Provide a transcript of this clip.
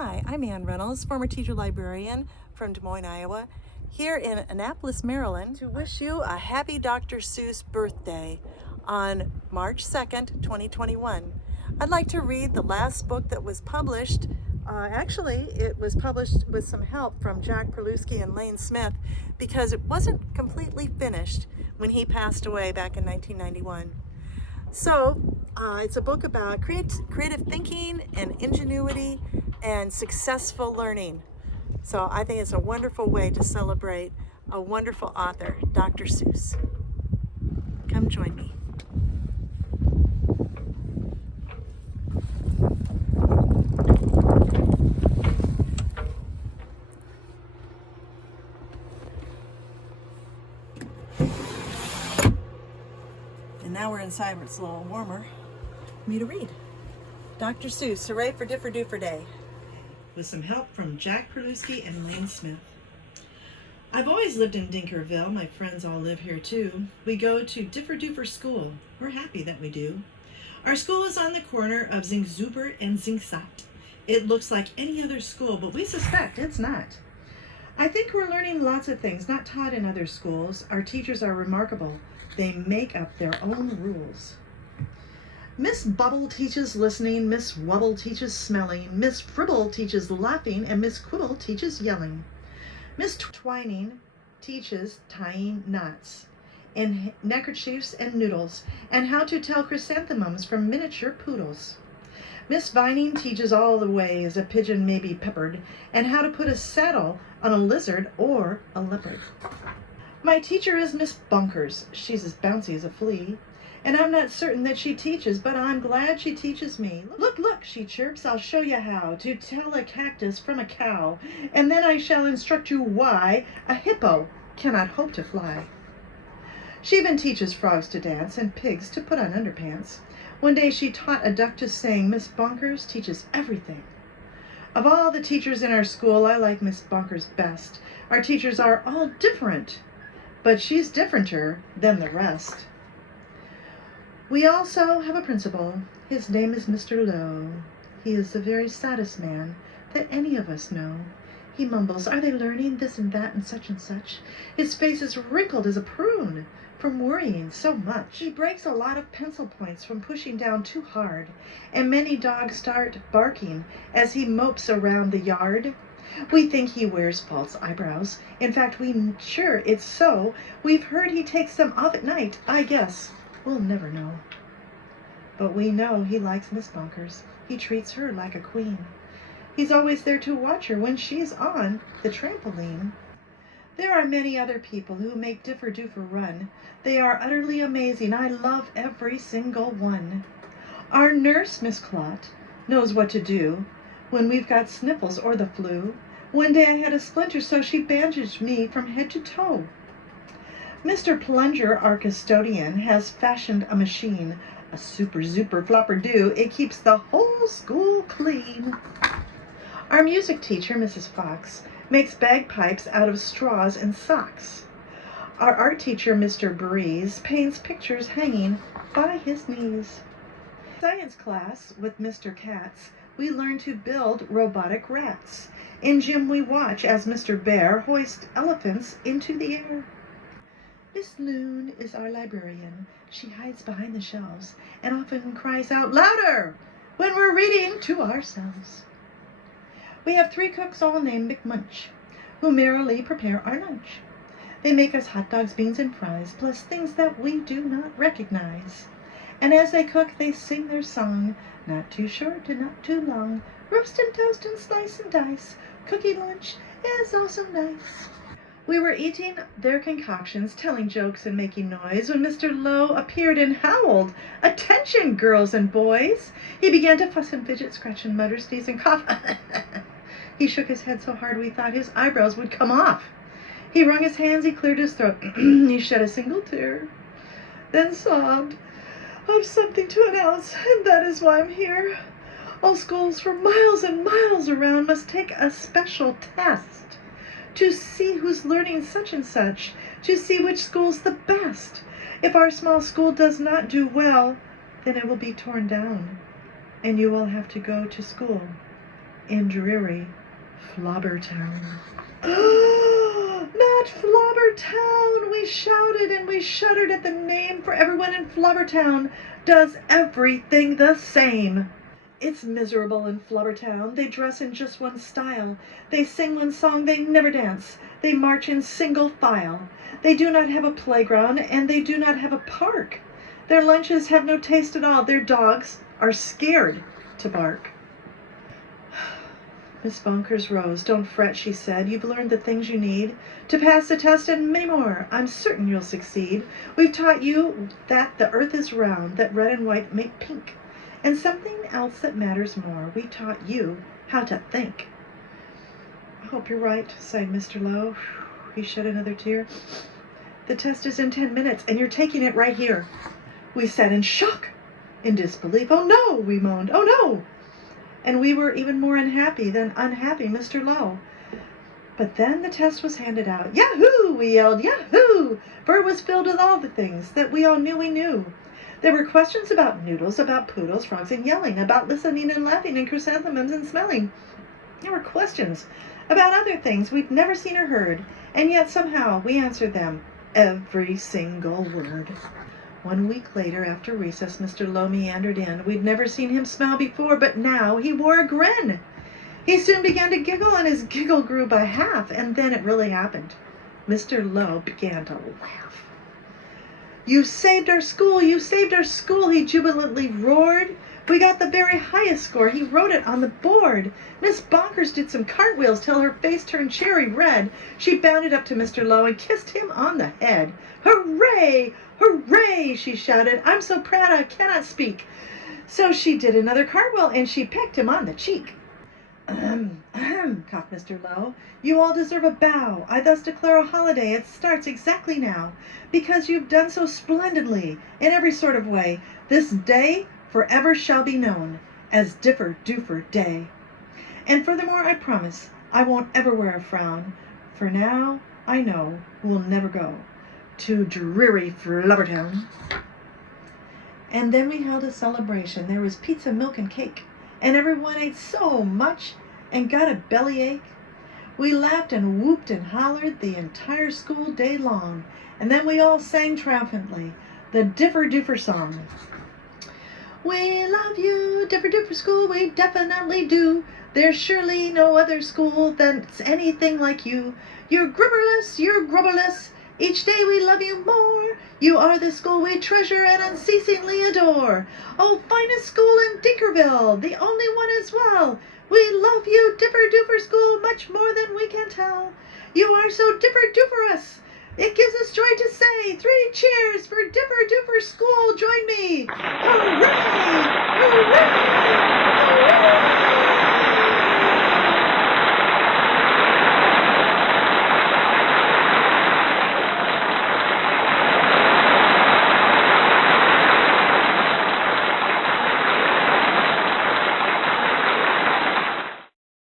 Hi, I'm Ann Reynolds, former teacher librarian from Des Moines, Iowa, here in Annapolis, Maryland, to wish you a happy Dr. Seuss birthday on March 2nd, 2021. I'd like to read the last book that was published. Actually, it was published with some help from Jack Perlewski and Lane Smith because it wasn't completely finished when he passed away back in 1991. So it's a book about creative thinking and ingenuity and successful learning. So I think it's a wonderful way to celebrate a wonderful author, Dr. Seuss. Come join me. And now we're inside where it's a little warmer for me to read. Dr. Seuss, Hooray for Differdoofer Day, with some help from Jack Perlewski and Lane Smith. I've always lived in Dinkerville. My friends all live here too. We go to Differdoofer School. We're happy that we do. Our school is on the corner of Zingzuber and Zingsat. It looks like any other school, but we suspect it's not. I think we're learning lots of things not taught in other schools. Our teachers are remarkable. They make up their own rules. Miss Bubble teaches listening, Miss Wubble teaches smelling, Miss Fribble teaches laughing, and Miss Quibble teaches yelling. Miss Twining teaches tying knots, and neckerchiefs and noodles, and how to tell chrysanthemums from miniature poodles. Miss Vining teaches all the ways a pigeon may be peppered, and how to put a saddle on a lizard or a leopard. My teacher is Miss Bunkers. She's as bouncy as a flea. And I'm not certain that she teaches, but I'm glad she teaches me. Look, look, she chirps, I'll show you how to tell a cactus from a cow, and then I shall instruct you why a hippo cannot hope to fly. She even teaches frogs to dance and pigs to put on underpants. One day she taught a duck to sing. Miss Bunkers teaches everything. Of all the teachers in our school, I like Miss Bunkers best. Our teachers are all different, but she's differenter than the rest. We also have a principal. His name is Mr. Lowe. He is the very saddest man that any of us know. He mumbles, "Are they learning this and that and such and such?" His face is wrinkled as a prune from worrying so much. He breaks a lot of pencil points from pushing down too hard, and many dogs start barking as he mopes around the yard. We think he wears false eyebrows. In fact, we're sure it's so. We've heard he takes them off at night. I guess we'll never know. But we know he likes Miss Bunkers. He treats her like a queen. He's always there to watch her when she's on the trampoline. There are many other people who make Differdoofer run. They are utterly amazing. I love every single one. Our nurse, Miss Clot, knows what to do when we've got sniffles or the flu. One day I had a splinter, so she bandaged me from head to toe. Mr. Plunger, our custodian, has fashioned a machine, a super flopper-do. It keeps the whole school clean. Our music teacher, Mrs. Fox, makes bagpipes out of straws and socks. Our art teacher, Mr. Breeze, paints pictures hanging by his knees. Science class with Mr. Katz, we learn to build robotic rats. In gym we watch as Mr. Bear hoists elephants into the air. Miss Loon is our librarian. She hides behind the shelves and often cries out louder when we're reading to ourselves. We have 3 cooks all named McMunch, who merrily prepare our lunch. They make us hot dogs, beans, and fries, plus things that we do not recognize. And as they cook, they sing their song, not too short and not too long. Roast and toast and slice and dice. Cookie lunch is also nice. We were eating their concoctions, telling jokes and making noise, when Mr. Lowe appeared and howled, "Attention, girls and boys!" He began to fuss and fidget, scratch and mutter, sneeze and cough. He shook his head so hard we thought his eyebrows would come off. He wrung his hands, he cleared his throat. He shed a single tear, then sobbed, "I've something to announce, and that is why I'm here. All schools for miles and miles around must take a special test to see who's learning such and such, to see which school's the best. If our small school does not do well, then it will be torn down, and you will have to go to school in dreary Flobbertown. Not Flobbertown! We shouted and we shuddered at the name, for everyone in Flobbertown does everything the same. It's miserable in Flubbertown. They dress in just one style. They sing one song, they never dance. They march in single file. They do not have a playground, and they do not have a park. Their lunches have no taste at all. Their dogs are scared to bark. Miss Bonkers rose. Don't fret, she said. You've learned the things you need to pass the test and many more. I'm certain you'll succeed. We've taught you that the earth is round, that red and white make pink. And something else that matters more. We taught you how to think. I hope you're right, sighed Mr. Lowe. He shed another tear. The test is in 10 minutes, and you're taking it right here. We sat in shock, in disbelief. Oh no, we moaned. Oh no! And we were even more unhappy than unhappy Mr. Lowe. But then the test was handed out. Yahoo! We yelled. Yahoo! For it was filled with all the things that we all knew we knew. There were questions about noodles, about poodles, frogs, and yelling, about listening and laughing, and chrysanthemums and smelling. There were questions about other things we'd never seen or heard, and yet somehow we answered them, every single word. 1 week later, after recess, Mr. Lowe meandered in. We'd never seen him smile before, but now he wore a grin. He soon began to giggle, and his giggle grew by half, and then it really happened. Mr. Lowe began to laugh. You saved our school, you saved our school, he jubilantly roared. We got the very highest score. He wrote it on the board. Miss Bonkers did some cartwheels till her face turned cherry red. She bounded up to Mr. Lowe and kissed him on the head. Hooray! Hooray! She shouted. I'm so proud I cannot speak. So she did another cartwheel and she pecked him on the cheek. Coughed Mr. Lowe. You all deserve a bow. I thus declare a holiday. It starts exactly now, because you've done so splendidly in every sort of way. This day forever shall be known as Differdoofer Day. And furthermore, I promise I won't ever wear a frown, for now I know we'll never go to dreary Flubbertown. And then we held a celebration. There was pizza, milk, and cake, and everyone ate so much and got a bellyache. We laughed and whooped and hollered the entire school day long, and then we all sang triumphantly the Differdoofer song. We love you, Differdoofer School, we definitely do. There's surely no other school that's anything like you. You're grubberless, you're grubberless. Each day we love you more. You are the school we treasure and unceasingly adore. Oh, finest school in Dinkerville, the only one as well. We love you, Differdoofer School, much more than we can tell. You are so Differdooferous. It gives us joy to say 3 cheers for Differdoofer School. Join me. Hooray!